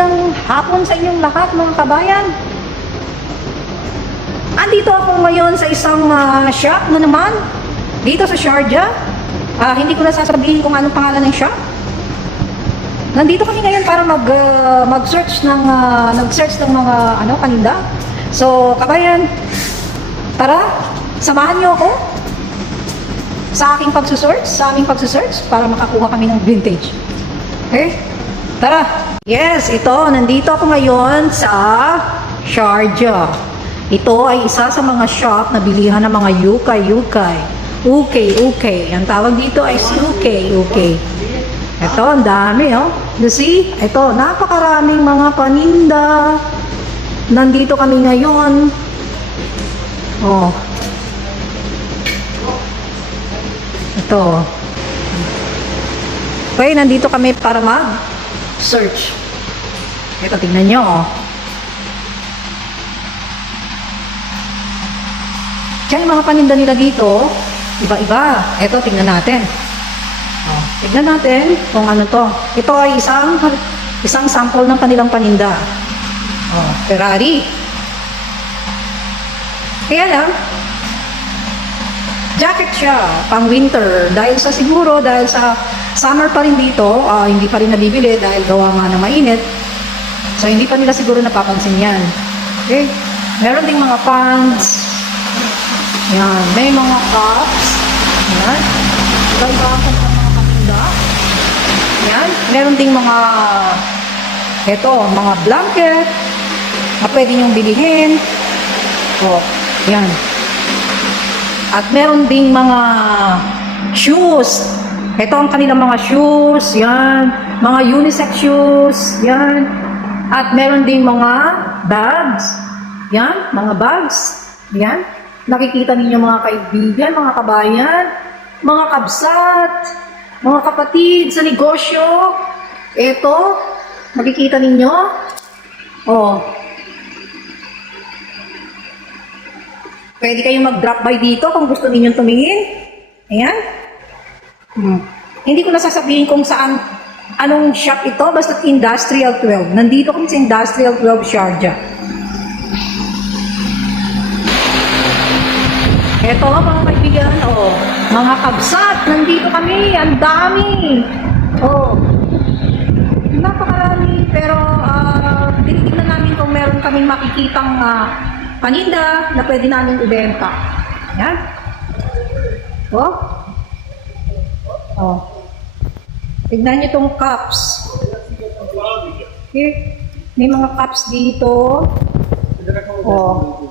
Magandang hapon sa inyong lahat mga kabayan. Andito ako ngayon sa isang ah, shop na naman, dito sa Sharjah. Ah, hindi ko na sasabihin kung anong pangalan ng shop. Nandito kami ngayon para mag ah, mag-search ng ah, nag-search ng mga ano paninda. So, kabayan, tara, samahan niyo ako sa aking pagsusearch, sa aming pagsusearch para makakuha kami ng vintage. Okay? Tara! Yes, ito, nandito ako ngayon sa Sharjah. Ito ay isa sa mga shop na bilihan ng mga yukay-yukay. Ukay-ukay. Ang tawag dito ay ukay-ukay. Ito, ang dami, oh. You see? Ito, napakaraming mga paninda. Nandito kami ngayon. Oh. Ito. Okay, nandito kami para mag-search. Ito, tingnan nyo, oh. Diyan mga paninda nila dito, iba-iba. Ito, tingnan natin. Oh, tingnan natin kung ano to. Ito ay isang isang sample ng kanilang paninda. Oh, Ferrari. Kaya lang, jacket siya, pang winter. Dahil sa siguro, dahil sa summer pa rin dito, ah, hindi pa rin nabibili dahil gawa nga na mainit. So, hindi pa nila siguro napapansin yan. Okay? Meron ding mga pants. Yan. May mga cups. Yan. Iba-iba ang kanilang mga paninda. Yan. Meron ding mga eto, mga blanket na pwede niyong bilihin. O, yan. At meron ding mga shoes. Ito ang kanilang mga shoes, yan. Mga unisex shoes, yan. At meron ding mga bags. Yan, mga bags. Yan. Nakikita ninyo mga kaibigan, mga kabayan, mga kabsat, mga kapatid sa negosyo. Ito, nakikita ninyo. Oh, Pwede kayong mag-drop by dito kung gusto ninyong tumingin. Ayan. Hmm. Hindi ko nasasabihin kung saan, anong shop ito, basta Industrial 12. Nandito kami sa Industrial 12 Sharjah. Ito mga kaibigan, oh, mga kabsat, nandito kami, ang dami. Oh, napakarami, pero uh, tinitignan namin kung meron kaming makikitang ah, paninda na pwede namin ibenta. Yan. Oh. Oh. Tignan niyo tong cups. Okay. May mga cups dito. Oh.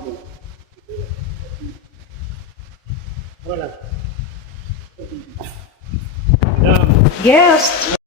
Yes.